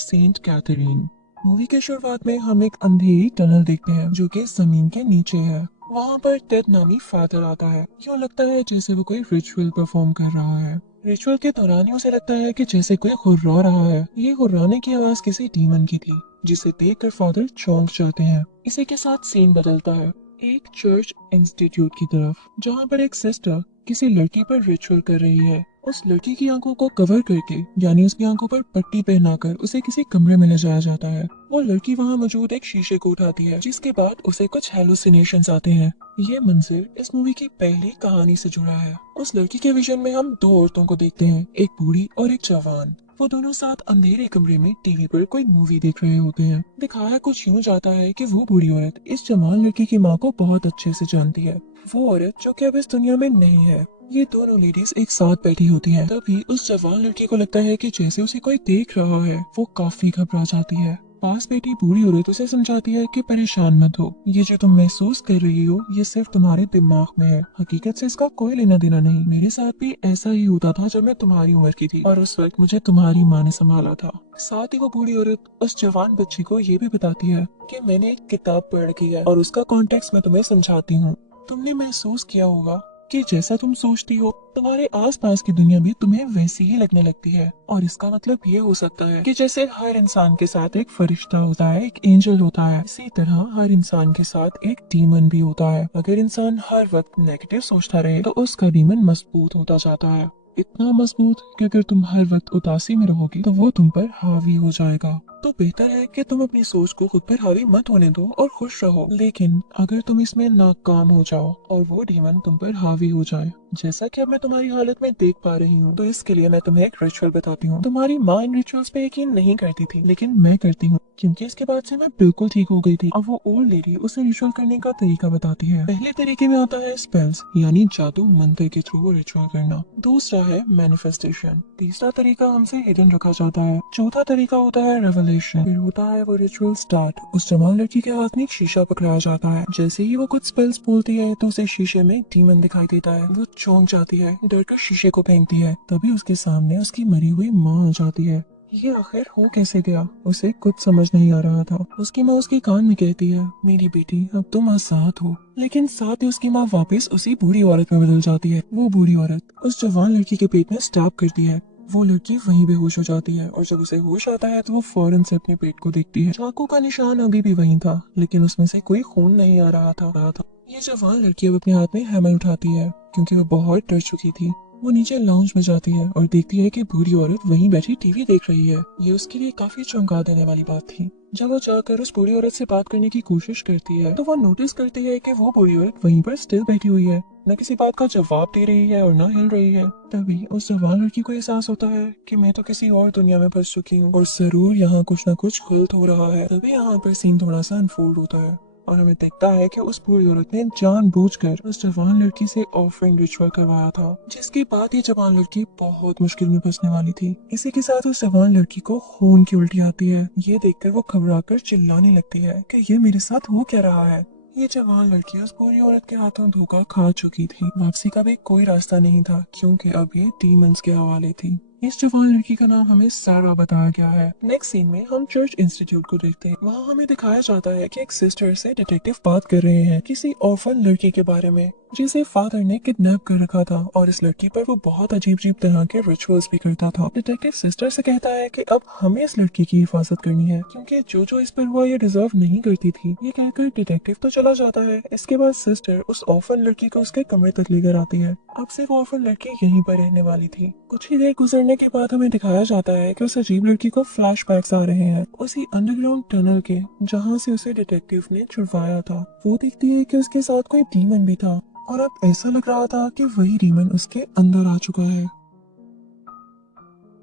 Saint Catherine. Movie के शुरुआत में हम एक अंधेरी टनल देखते हैं जो कि जमीन के नीचे है। वहाँ पर टेड नामी फादर आता है। यूँ लगता है जैसे वो कोई रिचुअल परफॉर्म कर रहा है। रिचुअल के दौरान ही उसे लगता है कि जैसे कोई हुर्रा रहा है। ये हुर्राने की आवाज किसी डीमन की थी, जिसे देखकर फादर चौंक जाते हैं। इसी के साथ सीन बदलता है एक चर्च इंस्टीट्यूट की तरफ, जहाँ पर एक सिस्टर किसी लड़की पर रिचुअल कर रही है। उस लड़की की आंखों को कवर करके, यानी उसकी आंखों पर पट्टी पहनाकर उसे किसी कमरे में ले जाया जाता है। वो लड़की वहाँ मौजूद एक शीशे को उठाती है, जिसके बाद उसे कुछ हेलुसिनेशंस आते हैं। ये मंजर इस मूवी की पहली कहानी से जुड़ा है। उस लड़की के विजन में हम दो औरतों को देखते हैं, एक बूढ़ी और एक जवान। वो दोनों साथ अंधेरे कमरे में टीवी पर कोई मूवी देख रहे होते हैं। दिखाया कुछ यूँ जाता है कि वो बूढ़ी औरत इस जवान लड़की की माँ को बहुत अच्छे से जानती है। वो औरत जो कि अब इस दुनिया में नहीं है। ये दोनों लेडीज एक साथ बैठी होती हैं। तभी उस जवान लड़की को लगता है कि जैसे उसे कोई देख रहा है। वो काफी घबरा जाती है। पास बैठी बूढ़ी औरत उसे समझाती है कि परेशान मत हो, ये जो तुम महसूस कर रही हो ये सिर्फ तुम्हारे दिमाग में है, हकीकत से इसका कोई लेना देना नहीं। मेरे साथ भी ऐसा ही होता था जब मैं तुम्हारी उम्र की थी, और उस वक्त मुझे तुम्हारी माँ ने संभाला था। साथ ही वो बूढ़ी औरत उस जवान बच्ची को ये भी बताती है कि मैंने एक किताब पढ़ रखी है और उसका कॉन्टेक्स्ट मैं तुम्हें समझाती हूँ। तुमने महसूस किया होगा कि जैसा तुम सोचती हो तुम्हारे आसपास की दुनिया भी तुम्हें वैसी ही लगने लगती है। और इसका मतलब ये हो सकता है कि जैसे हर इंसान के साथ एक फरिश्ता होता है, एक एंजल होता है, इसी तरह हर इंसान के साथ एक डीमन भी होता है। अगर इंसान हर वक्त नेगेटिव सोचता रहे तो उसका डीमन मजबूत होता जाता है, इतना मजबूत कि अगर तुम हर वक्त उदासी में रहोगी तो वो तुम पर हावी हो जाएगा। तो बेहतर है कि तुम अपनी सोच को खुद पर हावी मत होने दो और खुश रहो। लेकिन अगर तुम इसमें नाकाम हो जाओ और वो डीमन तुम पर हावी हो जाए, जैसा कि अब मैं तुम्हारी हालत में देख पा रही हूँ, तो इसके लिए मैं तुम्हें एक रिचुअल बताती हूँ। तुम्हारी माँ इन रिचुअल्स पे यकीन नहीं करती थी, लेकिन मैं करती हूँ, क्योंकि इसके बाद से मैं बिल्कुल ठीक हो गई थी। अब वो ओल्ड लेडी उसे रिचुअल करने का तरीका बताती है। पहले तरीके में आता है स्पेल्स, यानी जादू मंत्र के थ्रू रिचुअल करना। दूसरा है मैनिफेस्टेशन। तीसरा तरीका हमसे हिडन रखा जाता है। चौथा तरीका होता है रेवलेशन। फिर होता है वो रिचुअल स्टार्ट। उस जवान लड़की के हाथ में एक शीशा पकड़ाया जाता है। जैसे ही वो कुछ स्पेल्स बोलती है तो उसे शीशे में डीमन दिखाई देता है। वो चौंक जाती है, डर कर शीशे को फेंकती है। तभी उसके सामने उसकी मरी हुई माँ आ जाती है। ये आखिर हो कैसे गया, उसे कुछ समझ नहीं आ रहा था। उसकी माँ उसके कान में कहती है, मेरी बेटी अब तुम आजाद हो। लेकिन साथ ही उसकी माँ वापस उसी बूढ़ी औरत में बदल जाती है। वो बूढ़ी औरत उस जवान लड़की के पेट में स्टैब करती है। वो लड़की वहीं बेहोश हो जाती है, और जब उसे होश आता है तो वो फौरन से अपने पेट को देखती है। चाकू का निशान अभी भी वहीं था, लेकिन उसमें से कोई खून नहीं आ रहा था। ये जवान लड़की अब अपने हाथ में हैमर उठाती है, क्योंकि वो बहुत डर चुकी थी। वो नीचे लाउंज में जाती है और देखती है कि बूढ़ी औरत वहीं बैठी टीवी देख रही है। ये उसके लिए काफी चौंका देने वाली बात थी। जब वो जाकर उस बूढ़ी औरत से बात करने की कोशिश करती है तो वो नोटिस करती है कि वो बूढ़ी औरत वहीं पर स्टिल बैठी हुई है, न किसी बात का जवाब दे रही है और न हिल रही है। तभी उस जवान लड़की को एहसास होता है कि मैं तो किसी और दुनिया में फंस चुकी हूँ और जरूर यहाँ कुछ न कुछ गलत हो रहा है। तभी यहाँ पर सीन थोड़ा सा अनफोल्ड होता है और हमें दिखता है कि उस बूढ़ी औरत ने जानबूझकर उस जवान लड़की से ऑफरिंग रिचुअल करवाया था, जिसके बाद ये जवान लड़की बहुत मुश्किल में फंसने वाली थी। इसी के साथ उस जवान लड़की को खून की उल्टी आती है। ये देखकर वो घबराकर चिल्लाने लगती है कि ये मेरे साथ हो क्या रहा है। ये जवान लड़की उस बूढ़ी औरत के हाथों धोखा खा चुकी थी। वापसी का भी कोई रास्ता नहीं था, क्योंकि अब ये डीमंस के हवाले थी। इस जवान लड़की का नाम हमें सारा बताया गया है। नेक्स्ट सीन में हम चर्च इंस्टीट्यूट को देखते हैं। वहाँ हमें दिखाया जाता है कि एक सिस्टर से डिटेक्टिव बात कर रहे हैं किसी ऑर्फन लड़की के बारे में, जिसे फादर ने किडनैप कर रखा था, और इस लड़की पर वो बहुत अजीब अजीब तरह के रिचुअल्स भी करता था। डिटेक्टिव सिस्टर से कहता है कि अब हमें इस लड़की की हिफाजत करनी है, क्योंकि जो इस पर हुआ ये डिजर्व नहीं करती थी। ये कहकर डिटेक्टिव तो चला जाता है। इसके बाद सिस्टर उस ऑर्फन लड़की को उसके कमरे तक लेकर आती है। अब से वो ऑर्फन लड़की यहीं पर रहने वाली थी। कुछ ही देर गुजरने के बाद हमें दिखाया जाता है कि उस अजीब लड़की को फ्लैशबैक्स आ रहे हैं उसी अंडरग्राउंड टनल के, जहाँ से उसे डिटेक्टिव ने छुड़वाया था। वो देखती है कि उसके साथ कोई डीमन भी था, और अब ऐसा लग रहा था कि वही डीमन उसके अंदर आ चुका है।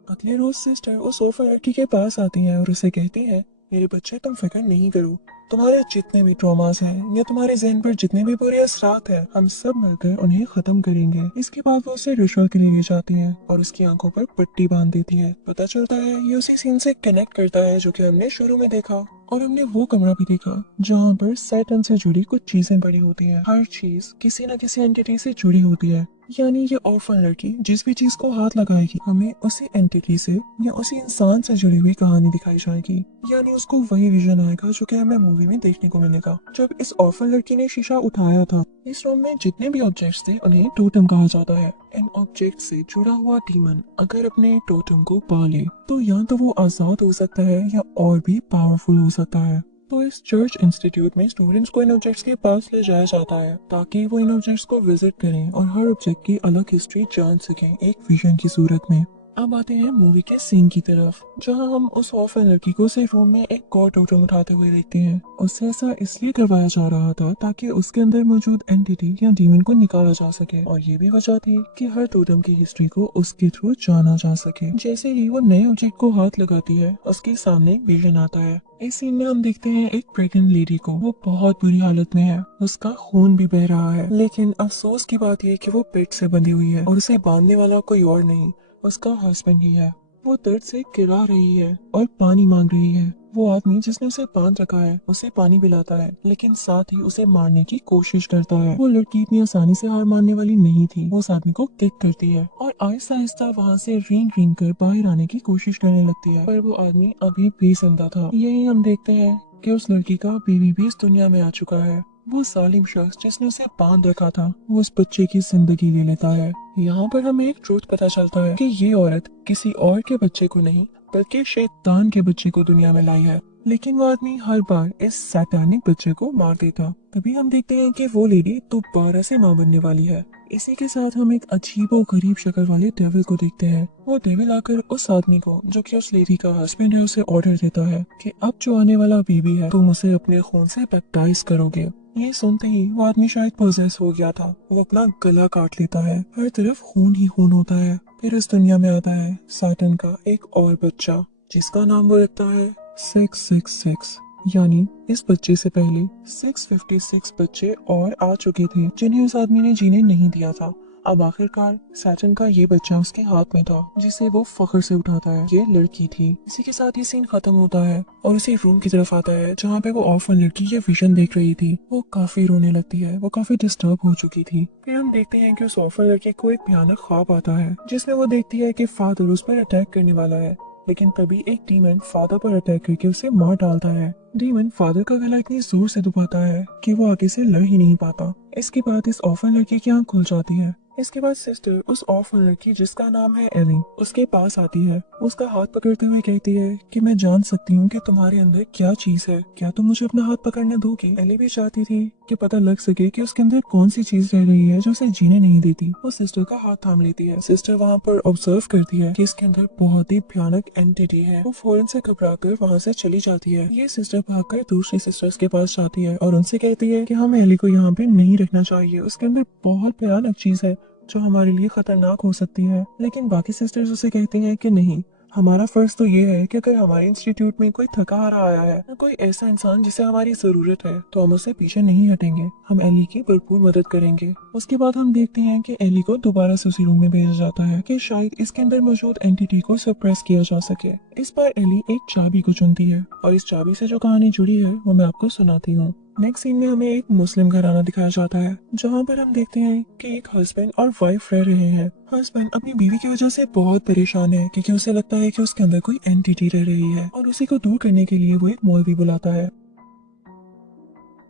अगले रोज सिस्टर उस सोफा लड़की के पास आती है और उसे कहती है, मेरे बच्चे तुम फिक्र नहीं करो, तुम्हारे जितने भी ट्रॉमास हैं या तुम्हारे जहन पर जितने भी बुरे असरात हैं, हम सब मिलकर उन्हें खत्म करेंगे। इसके बाद वो उसे रिचुअल के लिए ले जाती है और उसकी आंखों पर पट्टी बांध देती है। पता चलता है ये उसी सीन से कनेक्ट करता है जो कि हमने शुरू में देखा, और हमने वो कमरा भी देखा जहाँ पर सैटर्न से जुड़ी कुछ चीजें पड़ी होती हैं। हर चीज किसी न किसी एंटिटी से जुड़ी होती है। यानी ये ऑर्फन लड़की जिस भी चीज को हाथ लगाएगी हमें उसी एंटिटी से या उसी इंसान से जुड़ी हुई कहानी दिखाई जाएगी। यानी उसको वही विजन आएगा जो कि हमें मूवी में देखने को मिलेगा। जब इस ऑर्फन लड़की ने शीशा उठाया था, इस रूम में जितने भी ऑब्जेक्ट्स थे उन्हें टोटम कहा जाता है। इन ऑब्जेक्ट से जुड़ा हुआ डीमन अगर अपने टोटम को पा ले तो या तो वो आजाद हो सकता है या और भी पावरफुल हो सकता है। तो इस चर्च इंस्टीट्यूट में स्टूडेंट्स को इन ऑब्जेक्ट्स के पास ले जाया जाता है ताकि वो इन ऑब्जेक्ट्स को विजिट करें और हर ऑब्जेक्ट की अलग हिस्ट्री जान सकें एक विजन की सूरत में। अब आते हैं मूवी के सीन की तरफ, जहां हम उस ऑर्फन लड़की को सिर्फ रूम में एक और टोटम उठाते हुए देखते हैं। उससे ऐसा इसलिए करवाया जा रहा था ताकि उसके अंदर मौजूद एंटिटी या डीमन को निकाला जा सके, और ये भी वजह थी कि हर टोटम की हिस्ट्री को उसके थ्रू जाना जा सके। जैसे ही वो नए ऑब्जेक्ट को हाथ लगाती है उसके सामने एक विजन आता है। इस सीन में हम देखते हैं एक प्रेग्नेंट लेडी को, वो बहुत बुरी हालत में है, उसका खून भी बह रहा है, लेकिन अफसोस की बात यह कि वो पेट से बंधी हुई है और उसे बांधने वाला कोई और नहीं, उसका हस्बैंड ही है। वो दर्द से गिरा रही है और पानी मांग रही है। वो आदमी जिसने उसे बांध रखा है उसे पानी पिलाता है, लेकिन साथ ही उसे मारने की कोशिश करता है। वो लड़की इतनी आसानी से हार मानने वाली नहीं थी। वो उस आदमी को किक करती है और आहिस्ता आहिस्ता वहाँ से रेंग रेंग कर बाहर आने की कोशिश करने लगती है, पर वो आदमी अभी भी जिंदा था। यही हम देखते हैं कि उस लड़की का बेबी भी इस दुनिया में आ चुका है। वो जालिम शख्स जिसने उसे बांध रखा था वो उस बच्चे की जिंदगी ले लेता है। यहाँ पर हमें एक ट्रूथ पता चलता है कि ये औरत किसी और के बच्चे को नहीं बल्कि शैतान के बच्चे को दुनिया में लाई है, लेकिन वो आदमी हर बार इस सैतानिक बच्चे को मार देता। तभी हम देखते हैं कि वो लेडी दोबारा से मां बनने वाली है। इसी के साथ हम एक अजीब और गरीब शक्ल वाले डेविल को देखते हैं। वो डेविल आकर उस आदमी को जो कि उस लेडी का हस्बैंड है उसे ऑर्डर देता है कि अब जो आने वाला बेबी है तुम उसे अपने खून से बैप्टाइज करोगे। ये सुनते ही वो आदमी शायद पोजेस हो गया था। वो अपना गला काट लेता है, हर तरफ खून ही खून होता है। फिर इस दुनिया में आता है साटन का एक और बच्चा जिसका नाम वो रखता है 666। यानी इस बच्चे से पहले 656 बच्चे और आ चुके थे जिन्हें उस आदमी ने जीने नहीं दिया था। अब आखिरकार सैटर्न का ये बच्चा उसके हाथ में था जिसे वो फख्र से उठाता है। ये लड़की थी। इसी के साथ ये सीन खत्म होता है और उसी रूम की तरफ आता है जहाँ पे वो ऑर्फन लड़की ये विजन देख रही थी। वो काफी रोने लगती है, वो काफी डिस्टर्ब हो चुकी थी। फिर हम देखते हैं कि उस ऑर्फन लड़की को एक भयानक ख्वाब आता है जिसमें वो देखती है कि फादर उस पर अटैक करने वाला है, लेकिन तभी एक डीमन फादर पर अटैक करके उसे मार डालता है। डीमन फादर का गला इतनी जोर से दबाता है कि वो आगे से लड़ ही नहीं पाता। इसके बाद इस ऑर्फन लड़की की आंख खुल जाती है। इसके बाद सिस्टर उस ऑर्फन लड़की जिसका नाम है एली उसके पास आती है। उसका हाथ पकड़ते हुए कहती है कि मैं जान सकती हूँ कि तुम्हारे अंदर क्या चीज है, क्या तुम मुझे अपना हाथ पकड़ने दोगी। एली भी चाहती थी कि पता लग सके कि उसके अंदर कौन सी चीज रह रही है जो उसे जीने नहीं देती। वो सिस्टर का हाथ थाम लेती है। सिस्टर वहाँ पर ऑब्जर्व करती है कि इसके अंदर बहुत ही भयानक एंटिटी है। वो फौरन से घबरा कर वहाँ से चली जाती है। ये सिस्टर भागकर दूसरी सिस्टर्स के पास जाती है और उनसे कहती है कि हमें एली को यहाँ पे नहीं रखना चाहिए, उसके अंदर बहुत भयानक चीज है जो हमारे लिए खतरनाक हो सकती है। लेकिन बाकी सिस्टर्स उसे कहती हैं कि नहीं, हमारा फर्ज तो ये है कि अगर हमारे इंस्टीट्यूट में कोई थका हारा आया है या कोई ऐसा इंसान जिसे हमारी जरूरत है तो हम उससे पीछे नहीं हटेंगे, हम एली की भरपूर मदद करेंगे। उसके बाद हम देखते हैं कि एली को दोबारा से उसी रूम में भेजा जाता है कि शायद इसके अंदर मौजूद एंटिटी को सप्रेस किया जा सके। इस बार एली एक चाबी को चुनती है और इस चाबी से जो कहानी जुड़ी है वो मैं आपको सुनाती हूँ। नेक्स्ट सीन में हमें एक मुस्लिम घराना दिखाया जाता है जहाँ पर हम देखते हैं कि एक हस्बैंड और वाइफ रह रहे हैं। हस्बैंड अपनी बीवी की वजह से बहुत परेशान है क्योंकि उसे लगता है कि उसके अंदर कोई एंटिटी रह रही है और उसी को दूर करने के लिए वो एक मौलवी बुलाता है।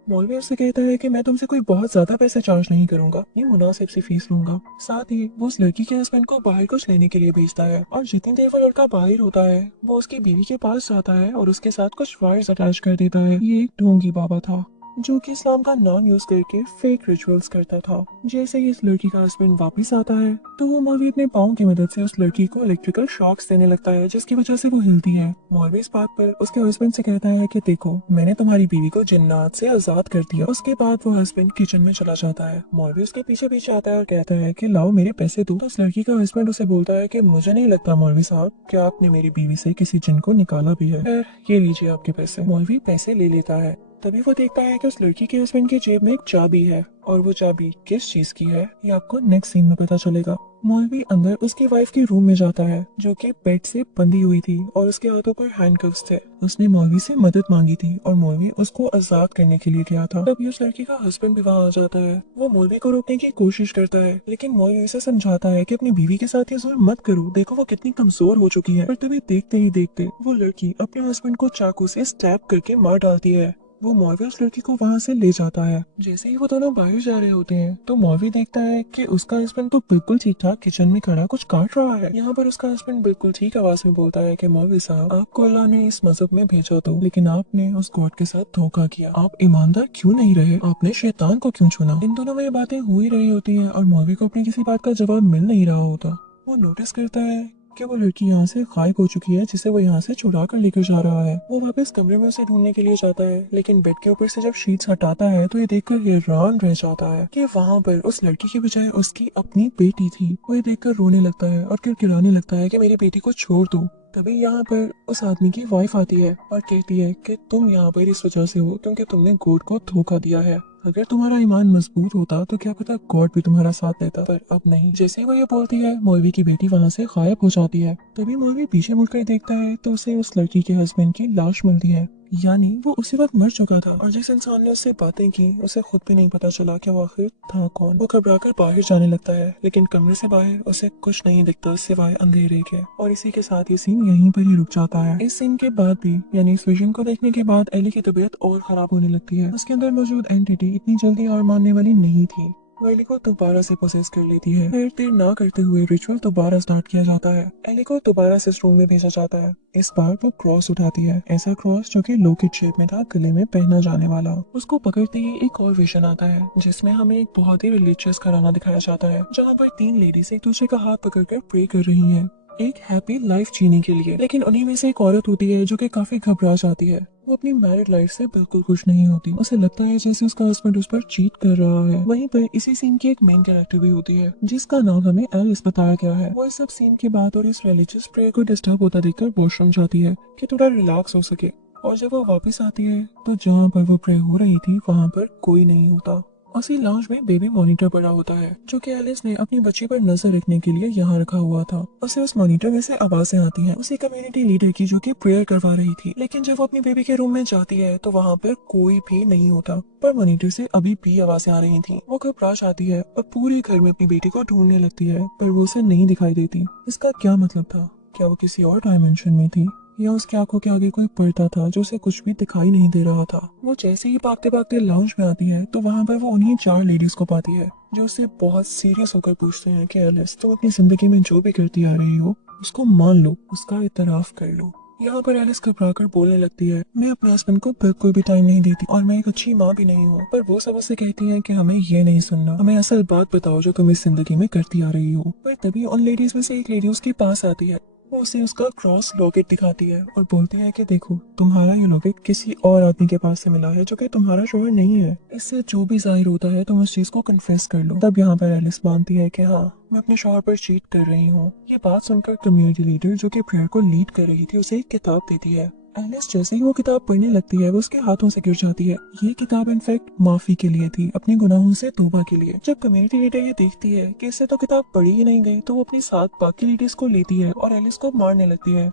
मौलवी उससे कहता है कि मैं तुमसे कोई बहुत ज्यादा पैसे चार्ज नहीं करूंगा, ये मुनासिब सी फीस लूंगा। साथ ही वो उस लड़की के हस्बैंड को बाहर कुछ लेने के लिए भेजता है और जितनी देर वो लड़का बाहर होता है वो उसकी बीवी के पास जाता है और उसके साथ कुछ वायर्स अटैच कर देता है। ये एक ढोंगी बाबा था जो कि इस्लाम का नाम यूज करके फेक रिचुअल्स करता था। जैसे ही इस लड़की का हस्बैंड वापस आता है तो वो मौलवी अपने पाँव की मदद से उस लड़की को इलेक्ट्रिकल शॉक्स देने लगता है जिसकी वजह से वो हिलती है। मौलवी इस बात पर उसके हस्बैंड से कहता है कि देखो मैंने तुम्हारी बीवी को जिन्नात से आजाद कर दिया। उसके बाद वो हस्बैंड किचन में चला जाता है। मौलवी उसके पीछे पीछे आता है और कहता है कि लाओ मेरे पैसे दो। तो उस लड़की का हस्बैंड उसे बोलता है कि मुझे नहीं लगता मौलवी साहब कि आपने मेरी बीवी से किसी जिन को निकाला भी है। खैर ये लीजिए आपके पैसे। मौलवी पैसे ले लेता है तभी वो देखता है कि उस लड़की के हस्बैंड की जेब में एक चाबी है, और वो चाबी किस चीज की है ये आपको नेक्स्ट सीन में पता चलेगा। मौलवी अंदर उसकी वाइफ के रूम में जाता है जो कि बेड से बंधी हुई थी और उसके हाथों पर हैंडकफ्स थे। उसने मौलवी से मदद मांगी थी और मौलवी उसको आजाद करने के लिए गया था। तभी उस लड़की का हस्बैंड भी वहाँ आ जाता है। वो मौलवी को रोकने की कोशिश करता है, लेकिन मौलवी उसे समझाता है कि अपनी बीवी के साथ ये जुल्म मत करो, देखो वो कितनी कमजोर हो चुकी है। पर तभी देखते ही देखते वो लड़की अपने हस्बैंड को चाकू से स्टैब करके मार डालती है। वो मौलवी उस लड़की को वहाँ से ले जाता है। जैसे ही वो दोनों बाहर जा रहे होते हैं तो मौलवी देखता है कि उसका हस्बैंड तो बिल्कुल ठीक ठाक किचन में खड़ा कुछ काट रहा है। यहाँ पर उसका हस्बैंड बिल्कुल ठीक आवाज में बोलता है कि मौलवी साहब, आपको अल्लाह ने इस मजहब में भेजा तो, लेकिन आपने उस गॉड के साथ धोखा किया। आप ईमानदार क्यों नहीं रहे? आपने शैतान को क्यों चुना? इन दोनों में ये बातें हो ही रही होती है और मौलवी को अपनी किसी बात का जवाब मिल नहीं रहा होता। वो नोटिस करता है कि वो लड़की यहाँ से गायब हो चुकी है, जिसे वो यहाँ से चुरा कर लेकर जा रहा है। वो वापस कमरे में उसे ढूंढने के लिए जाता है, लेकिन बेड के ऊपर से जब शीट्स हटाता है तो ये देखकर हैरान रह जाता है कि वहाँ पर उस लड़की के बजाय उसकी अपनी बेटी थी। वो ये देखकर रोने लगता है और किड़किड़ाने लगता है कि मेरी बेटी को छोड़ दो। तभी यहाँ पर उस आदमी की वाइफ आती है और कहती है कि तुम यहाँ पर इस वजह से हो क्योंकि तुमने गॉड को धोखा दिया है। अगर तुम्हारा ईमान मजबूत होता तो क्या पता गॉड भी तुम्हारा साथ देता, पर अब नहीं। जैसे ही वो ये बोलती है मौलवी की बेटी वहाँ से गायब हो जाती है। तभी मौलवी पीछे मुड़कर देखता है तो उसे उस लड़की के हस्बैंड की लाश मिलती है, यानी वो उसी वक्त मर चुका था। और जिस इंसान ने उससे बातें की उसे खुद भी नहीं पता चला कि वो आखिर था कौन। वो घबराकर बाहर जाने लगता है, लेकिन कमरे से बाहर उसे कुछ नहीं दिखता सिवाय अंधेरे के। और इसी के साथ ये सीन यहीं पर ही रुक जाता है। इस सीन के बाद भी, यानी इस विजन को देखने के बाद एली की तबीयत और खराब होने लगती है। उसके अंदर मौजूद एंटिटी इतनी जल्दी हार मानने वाली नहीं थी। वो एली को दोबारा से पोसेस कर लेती है। फिर देर ना करते हुए रिचुअल दोबारा स्टार्ट किया जाता है। एली को दोबारा से इस रूम में भेजा जाता है। इस बार वो क्रॉस उठाती है, ऐसा क्रॉस जो कि लोकेट शेप में था, गले में पहना जाने वाला। उसको पकड़ते ही एक और विजन आता है जिसमें हमें एक बहुत ही रिलीजियस घराना दिखाया जाता है, जहाँ पर 3 लेडीज एक दूसरे का हाथ पकड़कर प्रे कर रही हैं एक हैप्पी लाइफ जीने के लिए। लेकिन उन्हीं में से एक औरत होती है जो कि काफी घबरा जाती है। वो अपनी मैरिड लाइफ से बिल्कुल खुश नहीं होती। उसे लगता है जैसे उसका हस्बैंड उस पर चीट कर रहा है। वहीं पर इसी सीन की एक मेन कैरेक्टर भी होती है जिसका नाम हमें एलिस बताया गया है। वो इस सब सीन के बाद और इस रिलीजियस प्रेयर को डिस्टर्ब होता देखकर वॉशरूम जाती है कि थोड़ा रिलैक्स हो सके। और जब वो वापस आती है तो जहाँ पर वो प्रे हो रही थी वहाँ पर कोई नहीं होता। उसी लाउंज में बेबी मॉनिटर पड़ा होता है जो कि एलिस ने अपनी बच्ची पर नजर रखने के लिए यहाँ रखा हुआ था। उसे उस मॉनिटर में से आवाजें आती हैं उसी कम्युनिटी लीडर की जो कि प्रेयर करवा रही थी। लेकिन जब वो अपनी बेबी के रूम में जाती है तो वहाँ पर कोई भी नहीं होता, पर मॉनिटर से अभी भी आवाजें आ रही थी। वो घबरा जाती है और पूरे घर में अपनी बेटी को ढूंढने लगती है, पर वो उसे नहीं दिखाई देती। इसका क्या मतलब था? क्या वो किसी और डायमेंशन में थी या उसकी आंखों के आगे कोई पर्दा था जो उसे कुछ भी दिखाई नहीं दे रहा था? वो जैसे ही भागते भागते लाउंज में आती है तो वहाँ पर वो उन्हीं 4 लेडीज को पाती है जो उससे बहुत सीरियस होकर पूछते हैं कि एलिस, तुम अपनी जिंदगी में जो भी करती आ रही हो उसको मान लो, उसका इतराफ कर लो। यहाँ पर एलिस घबराकर बोलने लगती है, मैं अपने हस्बैंड को बिल्कुल भी टाइम नहीं देती और मैं एक अच्छी माँ भी नहीं हूँ। पर वो सब उससे कहती हैं कि हमें ये नहीं सुनना, हमें असल बात बताओ जो तुम इस जिंदगी में करती आ रही हो। पर तभी उन लेडीज में से एक लेडी उसके पास आती है। वो उसे उसका क्रॉस लॉकेट दिखाती है और बोलती है कि देखो, तुम्हारा ये लॉकेट किसी और आदमी के पास से मिला है जो कि तुम्हारा शोहर नहीं है। इससे जो भी जाहिर होता है तुम उस चीज को कन्फेस कर लो। तब यहाँ पर एलिस मानती है कि हाँ, मैं अपने शोहर पर चीट कर रही हूँ। ये बात सुनकर कम्युनिटी लीडर जो कि प्रेयर को लीड कर रही थी उसे एक किताब देती है। एलिस जैसे ही वो किताब पढ़ने लगती है वो उसके हाथों से गिर जाती है। ये किताब इनफैक्ट माफी के लिए थी, अपने गुनाहों से तौबा के लिए। जब कम्युनिटी लीडर ये देखती है कि इससे तो किताब पढ़ी ही नहीं गई तो वो अपनी साथ बाकी लेडीज को लेती है और एलिस को मारने लगती है।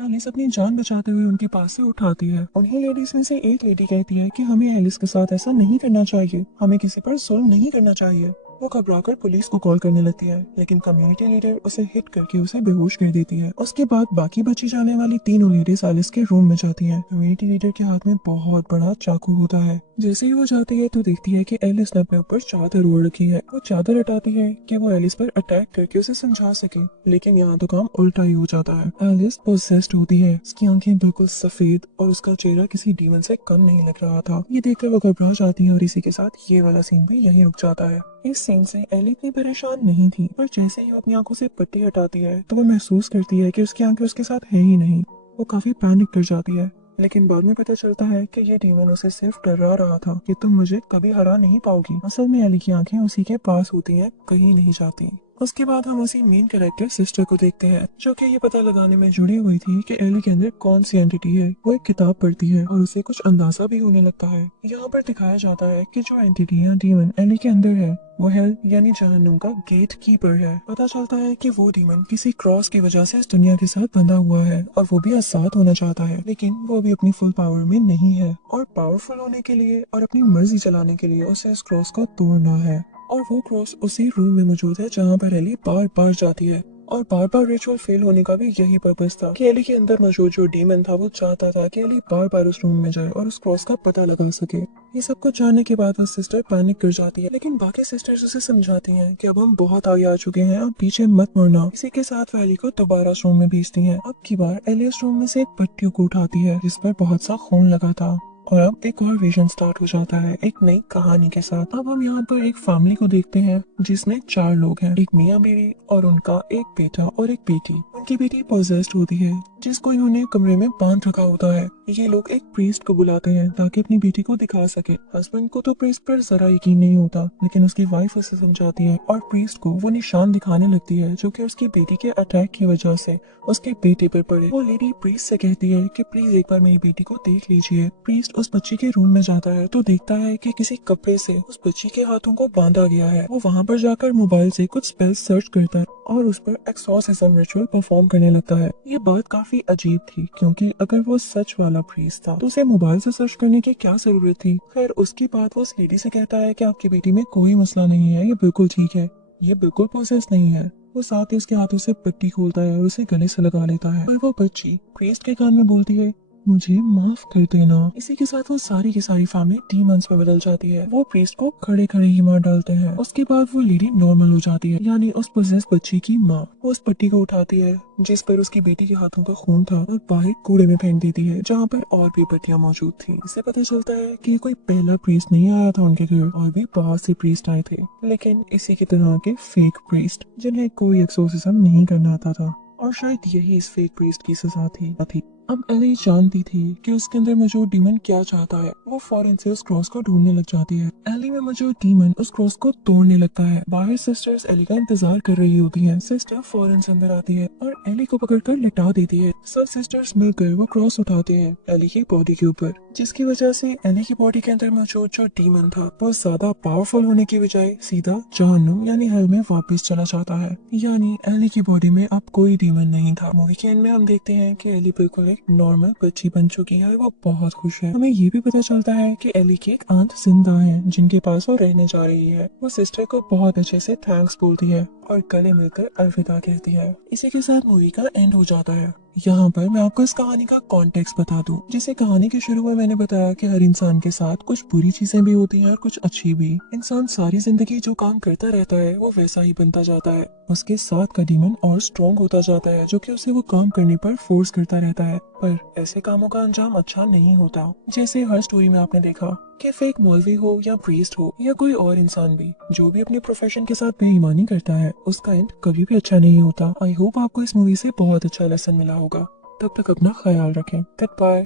एलिस अपनी जान बचाते हुए उनके पास से उठाती है। उन्हीं लेडीज में से एक लेडी कहती है कि हमें एलिस के साथ ऐसा नहीं करना चाहिए, हमें किसी पर जुल्म नहीं करना चाहिए। वो घबराकर पुलिस को कॉल करने लगती है, लेकिन कम्युनिटी लीडर उसे हिट करके उसे बेहोश कर देती है। उसके बाद बाकी बची जाने वाली तीनों लेडीज एलिस के रूम में जाती हैं। कम्युनिटी लीडर के हाथ में बहुत बड़ा चाकू होता है। जैसे ही वो जाती है तो देखती है कि एलिस ने अपने ऊपर चादर ओढ़ रखी है। वो चादर हटाती है कि वो एलिस पर अटैक करके उसे समझा सके, लेकिन यहाँ तो काम उल्टा ही हो जाता है। एलिस पोसेस्ड होती है, उसकी आंखें बिल्कुल सफेद और उसका चेहरा किसी डीमन से कम नहीं लग रहा था। ये देखकर वो घबरा जाती है और इसी के साथ ये वाला सीन भी यहीं रुक जाता है। इस सीन से एली इतनी परेशान नहीं थी, पर जैसे ही वो अपनी आंखों से पट्टी हटाती है तो वो महसूस करती है कि उसकी आंखें उसके साथ है ही नहीं। वो काफी पैनिक कर जाती है, लेकिन बाद में पता चलता है कि ये डीमन उसे सिर्फ डरा रहा था कि तुम मुझे कभी हरा नहीं पाओगी। असल में एली की आंखें उसी के पास होती हैं, कहीं नहीं जाती। उसके बाद हम उसी मेन कैरेक्टर सिस्टर को देखते हैं जो कि ये पता लगाने में जुड़ी हुई थी कि एली के अंदर कौन सी एंटिटी है। वो एक किताब पढ़ती है और उसे कुछ अंदाजा भी होने लगता है। यहाँ पर दिखाया जाता है कि जो एंटिटी या डीमन एली के अंदर है वो हेल यानी जहन्नुम का गेट कीपर है। पता चलता है कि वो डीमन किसी क्रॉस की वजह से इस दुनिया के साथ बंधा हुआ है और वो भी आजाद होना चाहता है, लेकिन वो अभी अपनी फुल पावर में नहीं है और पावरफुल होने के लिए और अपनी मर्जी चलाने के लिए उसे इस क्रॉस को तोड़ना है। और वो क्रॉस उसी रूम में मौजूद है जहाँ पर एली बार बार जाती है और बार बार रिचुअल फेल होने का भी यही पर्पस था कि एली के अंदर मौजूद जो डीमन था वो चाहता था कि एली बार बार उस रूम में जाए और उस क्रॉस का पता लगा सके। ये सब कुछ जानने के बाद वो सिस्टर पैनिक कर जाती है, लेकिन बाकी सिस्टर्स उसे समझाती हैं कि अब हम बहुत आगे आ चुके हैं, अब पीछे मत मुड़ना। इसी के साथ वो एली को दोबारा उस रूम में भेजती हैं। अब की बार एली उस रूम में से एक पट्टियों को उठाती है जिस पर बहुत सा खून लगा था और अब एक और विजन स्टार्ट हो जाता है एक नई कहानी के साथ। अब हम यहाँ पर एक फैमिली को देखते हैं जिसमें 4 लोग हैं, एक मियाँ बीवी और उनका एक बेटा और एक बेटी। उनकी बेटी पोजेस्ड होती है जिसको इन्होंने कमरे में बांध रखा होता है। ये लोग एक प्रीस्ट को बुलाते हैं ताकि अपनी बेटी को दिखा सके। हस्बैंड को तो प्रीस्ट पर जरा यकीन नहीं होता, लेकिन उसकी वाइफ उसे समझाती है और प्रीस्ट को वो निशान दिखाने लगती है जो कि उसकी बेटी के अटैक की वजह से उसके बेटे पर पड़े। वो लेडी प्रीस्ट से कहती है कि प्लीज एक बार मेरी बेटी को देख लीजिए। प्रीस्ट उस बच्ची के रूम में जाता है तो देखता है कि किसी कपड़े से उस बच्ची के हाथों को बांधा गया है। वो वहाँ पर जाकर मोबाइल से कुछ स्पेल सर्च करता है और उस पर एक्सॉर्सिज्म रिचुअल परफॉर्म करने लगता है। ये बात काफी अजीब थी क्योंकि अगर वो सच वाला प्रीस्ट था तो उसे मोबाइल से सर्च करने की क्या जरूरत थी। खैर उसके बाद वो उस लेडी से कहता है कि आपकी बेटी में कोई मसला नहीं है, ये बिल्कुल ठीक है, ये बिल्कुल प्रोसेस नहीं है। वो साथ ही उसके हाथों से पट्टी खोलता है और उसे गले से लगा लेता है। पर वो बच्ची प्रीस्ट के कान में बोलती है मुझे माफ कर देना। इसी के साथ वो सारी की सारी फैमिली डीमंस में बदल जाती है। वो प्रीस्ट को खड़े खड़े ही मार डालते हैं। उसके बाद वो लेडी नॉर्मल हो जाती है, यानी उस पोजेस बच्ची की माँ। वो उस पट्टी को उठाती है जिस पर उसकी बेटी के हाथों का खून था और बाहर कूड़े में फेंक देती है जहाँ पर और भी पट्टियां मौजूद थी। इससे पता चलता है कि कोई पहला प्रीस्ट नहीं आया था उनके घर, और भी बाहर से प्रीस्ट आए थे, लेकिन इसी की तरह के फेक प्रीस्ट जिन्हें कोई एक्सोर्सिज्म नहीं करना आता था। और शायद यही इस फेक प्रीस्ट की सजा थी। अब एली जानती थी कि उसके अंदर मौजूद डीमन क्या चाहता है। वो फौरन से उस क्रॉस को ढूंढने लग जाती है। एली में मौजूद डीमन उस क्रॉस को तोड़ने लगता है। बाहर सिस्टर्स एली का इंतजार कर रही होती हैं। सिस्टर फौरन से अंदर आती है और एली को पकड़कर लिटा देती है। सब सिस्टर्स मिलकर वो क्रॉस उठाते हैं एली की बॉडी के ऊपर, जिसकी वजह से एली की बॉडी के अंदर मौजूद जो डीमन था वो ज्यादा पावरफुल होने की बजाय सीधा जहन्नुम यानी हेल में वापस चला जाता है। यानी एली की बॉडी में अब कोई डीमन नहीं था। मूवी के एंड में हम देखते हैं कि एली बिल्कुल एक नॉर्मल बच्ची बन चुकी है। वो बहुत खुश है। हमें ये भी पता चलता है कि एली की एक आंट जिंदा है जिनके पास वो रहने जा रही है। वो सिस्टर को बहुत अच्छे से थैंक्स बोलती है और गले मिलकर अलविदा कहती है। इसी के साथ मूवी का एंड हो जाता है। यहाँ पर मैं आपको इस कहानी का कॉन्टेक्स्ट बता दूं। जैसे कहानी के शुरू में मैंने बताया कि हर इंसान के साथ कुछ बुरी चीजें भी होती हैं और कुछ अच्छी भी। इंसान सारी जिंदगी जो काम करता रहता है वो वैसा ही बनता जाता है। उसके साथ का डीमन और स्ट्रॉन्ग होता जाता है जो कि उसे वो काम करने पर फोर्स करता रहता है। पर ऐसे कामों का अंजाम अच्छा नहीं होता। जैसे हर स्टोरी में आपने देखा कि फेक मौलवी हो या प्रीस्ट हो या कोई और इंसान भी जो भी अपने प्रोफेशन के साथ बेईमानी करता है उसका एंड कभी भी अच्छा नहीं होता। आई होप आपको इस मूवी से बहुत अच्छा लेसन मिला होगा। तब तक अपना ख्याल रखें। Good bye.